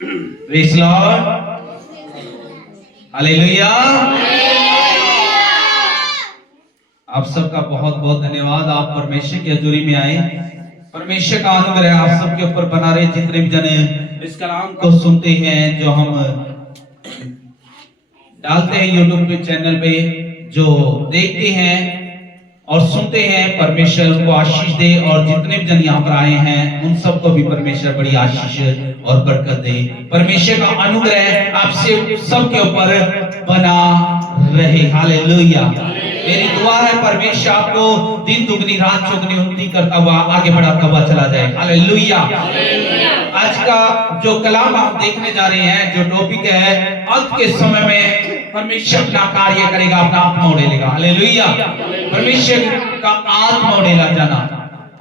Praise Lord, hallelujah. आप सबका बहुत बहुत धन्यवाद। आप परमेश्वर की हजूरी में आए। परमेश्वर का अनुग्रह आप सबके ऊपर बना रहे। जितने भी जने इस कलाम को सुनते हैं, जो हम डालते हैं यूट्यूब के चैनल पे, जो देखते हैं और सुनते हैं, परमेश्वर उनको आशीष दे। और जितने भी जन यहाँ पर आए हैं, उन सबको भी परमेश्वर बड़ी आशीष और बरकत दे। परमेश्वर का अनुग्रह आपसे सबके ऊपर बना रहे। हालेलुया। मेरी दुआ है परमेश्वर आपको दिन दुगनी रात चौगनी उन्नति करता हुआ आगे बढ़ाता हुआ चला जाए। हालेलुया। आज का जो कलाम आप देखने जा रहे हैं, जो टॉपिक है, अंत के समय में परमेश्वर अपना कार्य करेगा, अपना आत्मा उड़ेलेगा। हालेलुया। परमेश्वर का आत्मा उड़ेला जाना,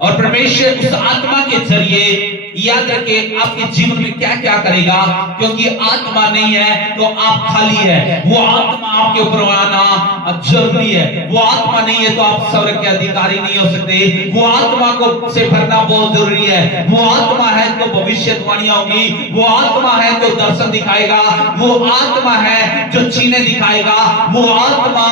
और परमेश्वर उस आत्मा के जरिए याद रखे आपके जीवन में क्या क्या करेगा। क्योंकि आत्मा नहीं है तो आप खाली है। वो आत्मा आपके ऊपर आना जरूरी है। वो आत्मा नहीं है तो आप स्वर्ग के अधिकारी नहीं हो सकते। वो आत्मा को से भरना बहुत जरूरी है। वो आत्मा है तो भविष्यवाणियां होगी। वो आत्मा है तो दर्शन दिखाएगा। वो आत्मा है जो चीने दिखाएगा। वो आत्मा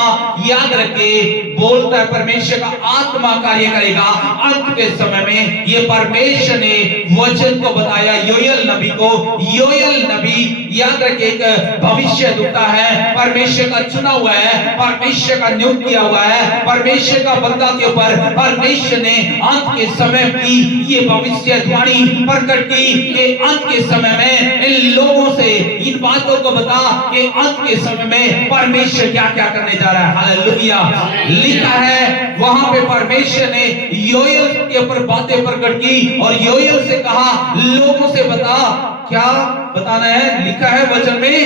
याद रखे बोलता है, परमेश्वर का आत्मा कार्य करेगा अंत के समय में। ये परमेश्वर ने वचन को बताया योएल नबी को। योएल नबी याद रखे एक भविष्य दूता है, परमेश्वर का चुना हुआ है, परमेश्वर का नियुक्त किया हुआ है, परमेश्वर का बंदा के ऊपर परमेश्वर ने अंत के समय की ये भविष्यवाणी प्रकट की कि अंत के समय में इन लोगों से इन बातों को बता कि अंत के समय में परमेश्वर क्या क्या करने जा रहा है। हालेलुया। लिखा है वहां पे परमेश्वर ने योएल के ऊपर बातें प्रकट की और योएल से कहा लोगों से बता, क्या बताना है। लिखा है वचन में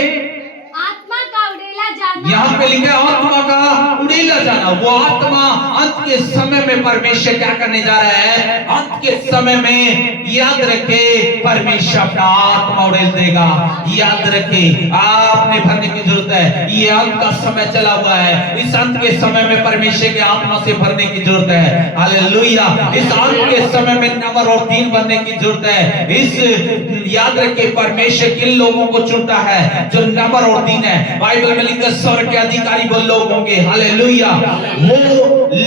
आत्मा का उड़ेला जाना। यहाँ पे लिखा है आत्मा का उड़ेला जाना। वो आत्मा अंत के समय में परमेश्वर क्या करने जा रहा है। अंत के समय में याद रखे परमेश्वर अपना आत्मा उड़ेल देगा। याद रखे आपने भरने की जरूरत है। ये अंत का समय चला हुआ है। इस अंत के समय में परमेश्वर के आत्मा से भरने की जरूरत है। हालेलुया। इस अंत के समय में नंबर और 3 भरने की जरूरत है। इस याद रखे परमेश्वर किन लोगों को चुनता है जो नंबर और 3 है। बाइबल में लिखा स्वर्ग के अधिकारी वो लोग होंगे। हालेलुया। वो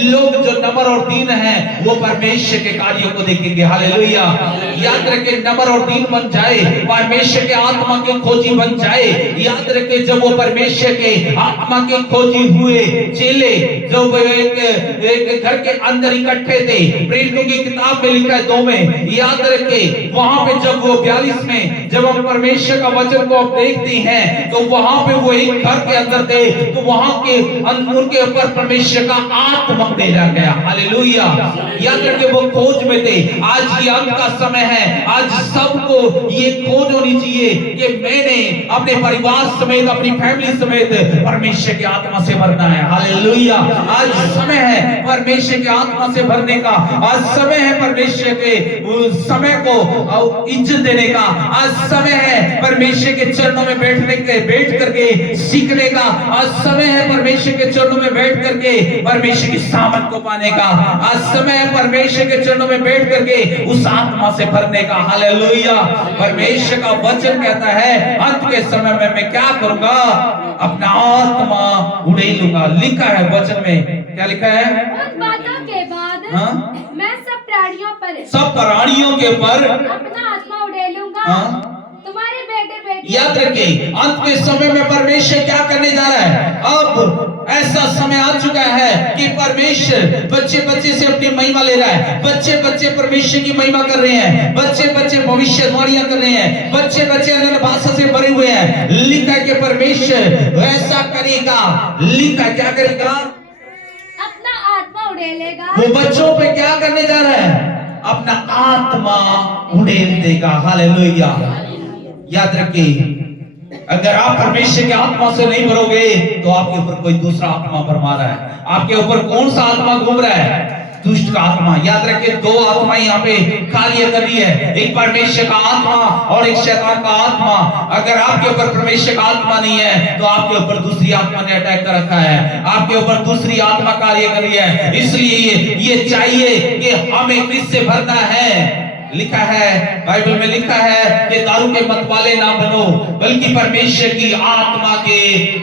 लोग जो नंबर और 3 है वो परमेश्वर के कार्यों को देखेंगे। हालेलुया। याद रखे नंबर और 3 बन जाए, परमेश्वर के आत्मा के खोजी बन जाए। याद रखे जब वो परमेश्वर के आत्मा के खोजी हुए चेले जो एक घर के अंदर इकट्ठे थे, प्रेरितों की किताब में लिखा है 2 में, याद रखे वहां पे जब वो 42 में जब हम परमेश्वर का वचन को आप देखते हैं तो वहां पे वो एक घर के अंदर थे, तो वहां के उनके ऊपर परमेश्वर का आत्मा भेजा गया। हालेलुया। याद रखे वो खोज में थे। आज ये अंत का समय है। आज सबको ये खोज होनी चाहिए कि मैंने अपने परिवार समेत, अपनी फैमिली समेत परमेश्वर की आत्मा से भरना है। हालेलुया। आज समय है परमेश्वर की आत्मा से भरने का। आज समय है परमेश्वर के समय को इज्जत देने का। आज समय है परमेश्वर के चरणों में बैठ करके सीखने का। आज समय है परमेश्वर के चरणों में बैठ करके परमेश्वर की सामत को पाने का। आज समय है परमेश्वर के चरणों में बैठ करके उस आत्मा से भरने का। हालेलुया। परमेश्वर का वचन कहता है अंत के समय में मैं क्या करूंगा, अपना आत्मा उड़ेलूंगा। लिखा है वचन में, क्या लिखा है। उन बातों के बाद मैं सब प्राणियों के ऊपर अपना आत्मा उड़ेलूंगा। तुम्हारे बेटे बेटी। याद रखे अंत के समय में परमेश्वर क्या करने जा रहा है। अब ऐसा समय आ चुका है कि परमेश्वर बच्चे बच्चे से अपनी महिमा ले रहा है। बच्चे बच्चे परमेश्वर की महिमा कर रहे हैं। बच्चे बच्चे भविष्यवाणियां कर रहे हैं। बच्चे बच्चे अन्य भाषा से भरे हुए हैं। लिखा है कि परमेश्वर ऐसा करेगा। लिखा क्या करेगा, अपना आत्मा उड़ेलेगा। वो बच्चों पे क्या करने जा रहा है, अपना आत्मा उड़ेल देगा। हालेलुया। याद रखिए अगर आप परमेश्वर के आत्मा से नहीं भरोगे तो आपके ऊपर कोई दूसरा आत्मा भरमा रहा है। आपके ऊपर कौन सा आत्मा घूम रहा है, दुष्ट का आत्मा। याद रखिए 2 आत्मा यहाँ पे कार्य कर रही है, एक परमेश्वर का आत्मा और एक शैतान का आत्मा। अगर आपके ऊपर परमेश्वर का आत्मा नहीं है तो आपके ऊपर दूसरी आत्मा ने अटैक कर रखा है। आपके ऊपर दूसरी आत्मा कार्य कर रही है। इसलिए ये चाहिए कि हमें किससे भरना है, लिखा है, बाइबल में लिखा है कि दारू के मतवाले ना बनो, बल्कि परमेश्वर की आत्मा के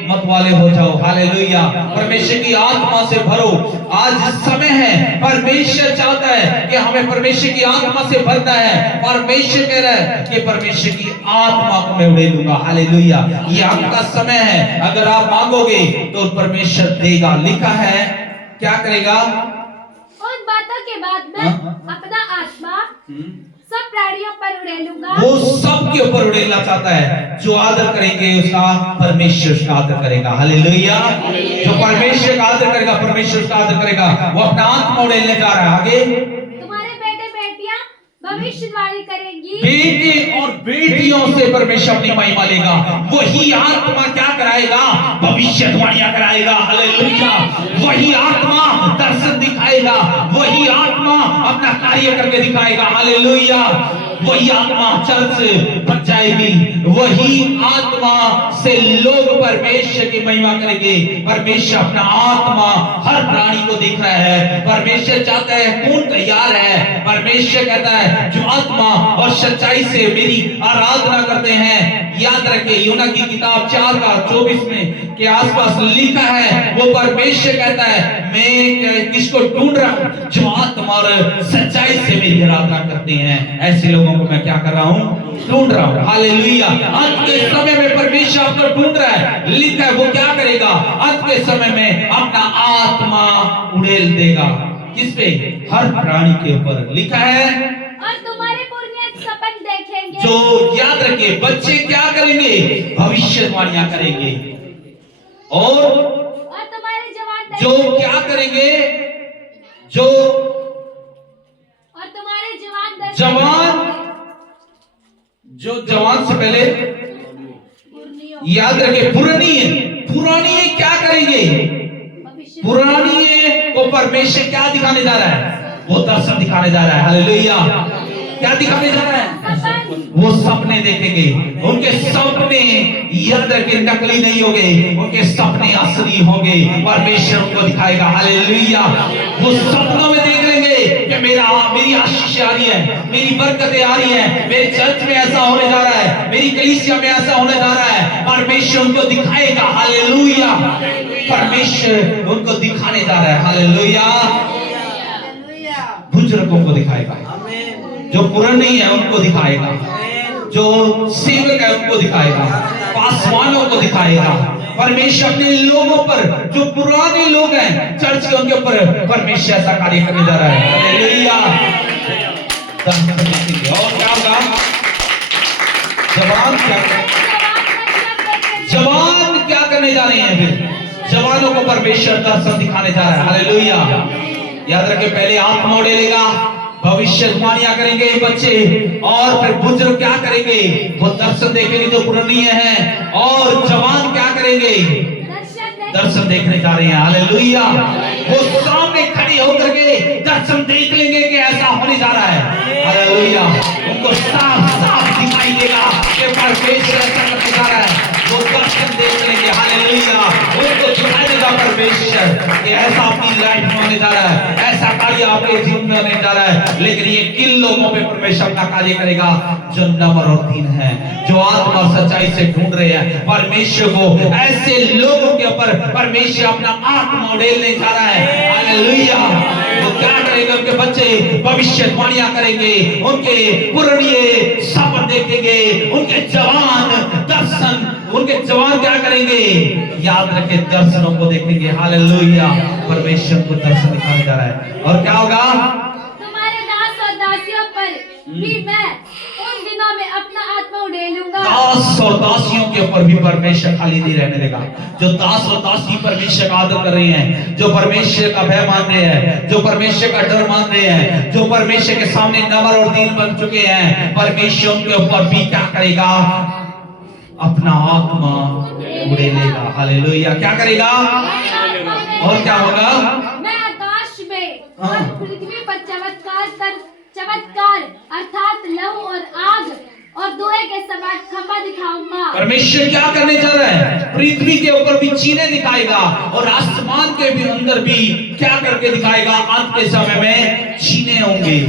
मतवाले हो जाओ। हालेलुया, परमेश्वर की आत्मा से भरो। आज समय है, परमेश्वर चाहता है कि हमें परमेश्वर की आत्मा से भरना है। परमेश्वर कह रहा है कि परमेश्वर की आत्मा को मैं उड़ेलूंगा। हालेलुया, ये आपका समय है। अगर आप मांगोगे तो परमेश्वर देगा। लिखा है क्या करेगा? उन बातों के बाद मैं अपना आत्मा सब प्राणियों पर उड़ेलूंगा। वो सब के ऊपर उड़ेलना चाहता है। जो आदर करेंगे उसका परमेश्वर उसका आदर करेगा। हालेलुया, जो परमेश्वर का आदर करेगा परमेश्वर उसका आदर करेगा। वो अपना आत्मा उड़ेलने जा रहा है। आगे, तुम्हारे बेटे बेटियां भविष्यवाणी करेंगी, बेटे और बेटियों से परमेश्वर अपनी महिमा लेगा। वही आत्मा क्या कराएगा? भविष्यवाणियां कराएगा। हालेलुया, वही आत्मा दर्शन दिखाएगा। वही आत्मा अपना कार्य करके दिखाएगा। हालेलुया, वही आत्मा चर्च बन जाएगी। वही आत्मा से लोग परमेश्वर की महिमा करेंगे। परमेश्वर अपना आत्मा हर प्राणी को दिख रहा है। परमेश्वर चाहता है, कौन तैयार है? परमेश्वर कहता है जो आत्मा और सच्चाई से मेरी आराधना करते हैं। याद रखिए, यूना की किताब 4:24 में के आसपास लिखा है, वो परमेश्वर कहता है मैं किसको ढूंढ रहा हूं? जो आत्मा और सच्चाई से मेरी आराधना करते हैं। ऐसे लोगों को मैं क्या कर रहा हूं? ढूंढ रहा हूं। हालेलुया, अंत के समय में परमेश्वर आपको ढूंढ रहा है। लिखा है वो क्या करेगा? अंत के समय में अपना आत्मा उड़ेल देगा। किस पे? हर प्राणी के ऊपर। लिखा है और तुम्हारे पुरनिया सपन देखेंगे। जो याद रखिए, बच्चे क्या करेंगे? भविष्यवाणियां करेंगे। और तुम्हारे जवान जो क्या करेंगे? जो और तुम्हारे जवान जवान, जो जवान से पहले याद रखे पुरानी क्या करेंगे? पुरानी को परमेश्वर क्या दिखाने जा रहा है? वो दर्शन दिखाने जा रहा है। हालेलुया, क्या दिखाने जा रहा है? वो सपने देखेंगे। उनके सपने याद रखे नकली नहीं होंगे, उनके सपने असली होंगे। परमेश्वर उनको दिखाएगा। हालेलुया, वो सपनों में देख लेंगे कि मेरी आशीष आ रही है, मेरी बरकतें आ रही है, मेरे चर्च में ऐसा होने जा रहा है, मेरी कलीसिया में ऐसा होने जा रहा है। परमेश्वर उनको दिखाएगा। हालेलुया, परमेश्वर उनको दिखाने जा रहा है। हालेलुया, बुजुर्गों को दिखाएगा, जो पुराने हैं उनको दिखाएगा, जो सेवक है उनको दिखाएगा, पासवानों को दिखाएगा। परमेश्वर अपने लोगों पर, जो पुराने लोग हैं चर्च के, उनके ऊपर परमेश्वर ऐसा कार्य करने जा रहा है। हालेलुया, और क्या होगा? जवान क्या करने जा रहे हैं? फिर जवानों को परमेश्वर दर्शन दिखाने जा रहा है। हालेलुया, याद रखें, पहले आत्मा उड़ेलेगा, भविष्यवाणियां करेंगे बच्चे, और फिर बुजुर्ग क्या करेंगे? वो दर्शन देखेंगे जो पुरानी हैं। और जवान क्या करेंगे? दर्शन देखने जा रहे हैं। हालेलुया, वो सामने खड़े होकर के दर्शन देख लेंगे कि ऐसा होने जा रहा है। हालेलुया, उनको साफ साफ दिखाई देगा कि परमेश्वर ऐसा करने जा रहा है। वो दर्शन देख लेंगे। हालेलुया, उनको दिखाई देगा परमेश्वर कि ऐसा अपनी लाइफ में होने जा रहा है, ऐसा कार्य आपके जीवन में होने जा रहा है। लेकिन ये किन लोगों पे परमेश्वर का कार्य करेगा? जो नम्र और दीन है, जो आत्मा सच्चाई से ढूंढ रहे हैं परमेश्वर को। ऐसे लोगों के ऊपर परमेश्वर अपना आत्मा उड़ेलने जा रहा है। हालेलुया, वो क्या करेंगे? उनके बच्चे भविष्यवाणियां करेंगे, उनके पुराने सपने देखेंगे, उनके जवान दर्शन, उनके जवान क्या करेंगे? याद रखें, दर्शनों को देखेंगे। हालेलुया, परमेश्वर को दर्शन दिखाने जा रहा है। और क्या होगा? तुम्हारे दास और दासियों पर भी मैं उन दिनों में अपना आत्मा उड़ेलूंगा। दास और दासियों के ऊपर भी परमेश्वर खाली नहीं रहने देगा। जो दास और दासी परमेश्वर का आदर कर रही हैं, जो परमेश्वर का भय मान रहे हैं, जो परमेश्वर का डर मान रहे हैं, जो परमेश्वर के सामने नम्र और दीन बन चुके हैं, परमेश्वर उनके ऊपर भी क्या करेगा? अपना आत्मा उड़ेलेगा। हालेलुया, क्या करेगा? और क्या होगा? मैं आकाश में और पृथ्वी पर चमत्कार अर्थात लहू और आग और धुएं के समान खंभा दिखाऊंगा। परमेश्वर क्या करने जा रहा है? पृथ्वी के ऊपर भी चीने दिखाएगा और आसमान के भी अंदर भी क्या करके दिखाएगा? अंत के समय में चीने होंगे।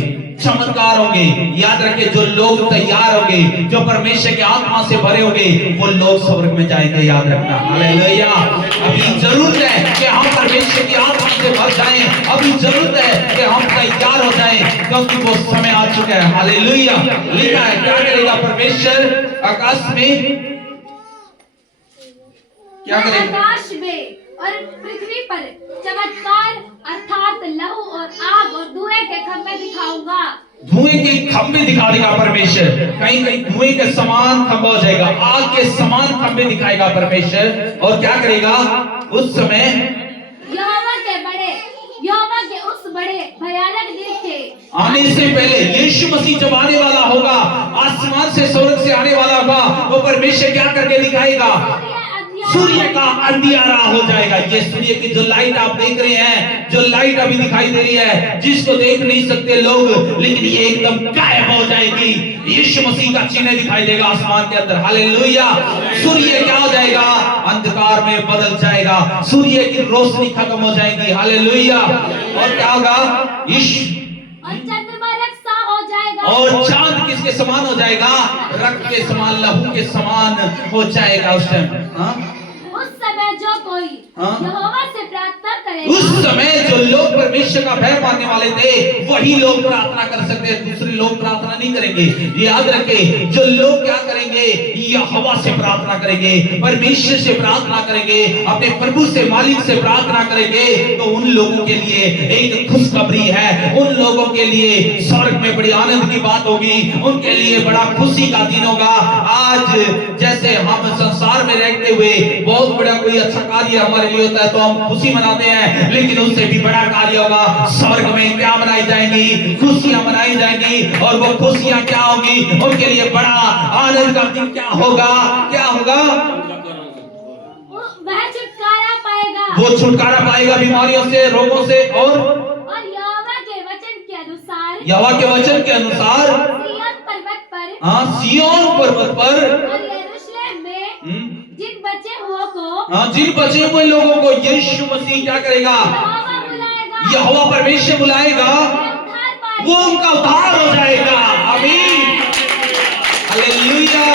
चमत्कार होंगे। याद रखिए, जो लोग तैयार होंगे, जो परमेश्वर की आत्मा से भरे होंगे, वो लोग स्वर्ग में जाएंगे। याद रखना, हालेलुया। अभी जरूरत है कि हम परमेश्वर की आत्मा से भर जाएं। अभी जरूरत है कि हम तैयार हो जाएं, क्योंकि वो समय आ चुका है। हालेलुया। लिखा है, क्या करेगा परमेश्वर आकाश में? क्या मैं करेगा? आकाश में और पृथ्वी पर चमत्कार अर्थात लहू और आग और धुएं के खंभे दिखाऊंगा। धुएं के खंभे दिखा देगा परमेश्वर। कहीं कहीं धुएं के समान खंभा हो जाएगा, आग के समान खंभे दिखाएगा परमेश्वर। और क्या करेगा उस समय? यहोवा के उस बड़े भयानक दिन के आने से पहले यीशु मसीह जब आने वाला होगा, आसमान से स्वर्ग से आने वाला होगा, वो परमेश्वर क्या करके दिखाएगा? सूर्य का अंधियारा हो जाएगा। ये सूर्य की जो लाइट आप देख रहे हैं, जो लाइट अभी दिखाई दे रही है, जिसको देख नहीं सकते लोग, लेकिन ये एकदम गायब हो जाएगी। यीशु मसीह का चिन्ह दिखाई देगा आसमान के अंदर। हालेलुया। सूर्य क्या हो जाएगा? अंधकार में बदल जाएगा। सूर्य की रोशनी खत्म हो जाएगी। हालेलुया। और क्या होगा? और चंद्रमा रक्षा हो जाएगा। और चांद किसके समान हो जाएगा? रक्त के समान, लहू के समान हो जाएगा उस टाइम। उस समय जो कोई यहोवा से प्रार्थना करेगा, उस समय जो लोग परमेश्वर का भय मानने वाले थे, वही लोग प्रार्थना कर सकते हैं, दूसरे लोग प्रार्थना नहीं करेंगे। याद रखें, जो लोग क्या करेंगे? यहोवा से प्रार्थना करेंगे, परमेश्वर से प्रार्थना करेंगे, अपने प्रभु से, मालिक से प्रार्थना करेंगे, तो उन लोगों के लिए एक खुशखबरी है। उन लोगों के लिए स्वर्ग में बड़ी आनंद की बात होगी, उनके लिए बड़ा खुशी का दिन होगा। आज जैसे हम संसार में रहते हुए बहुत बड़ा कोई अच्छा कार्य हमारे लिए होता है तो हम खुशी मनाते हैं, लेकिन उससे भी बड़ा कार्य होगा। स्वर्ग में क्या मनाई जाएंगी? खुशियां मनाई जाएंगी। और वो खुशियां क्या होगी? उनके लिए बड़ा आनंद का दिन क्या होगा? क्या होगा? वह छुटकारा पाएगा। वो छुटकारा पाएगा बीमारियों से, रोगों से। और यहोवा के वचन के अनुसार, यहोवा के वचन के अनुसार सिय्योन पर्वत पर, सिय्योन पर्वत पर और यरूशलेम में जिन बचे हुओं को, जिन बचे हुए लोगों को यीशु मसीह क्या करेगा? यहोवा बुलाएगा। यहोवा परमेश्वर बुलाएगा, उद्धार पाएगा। वो उनका उद्धार हो जाएगा। आमीन। हालेलुया।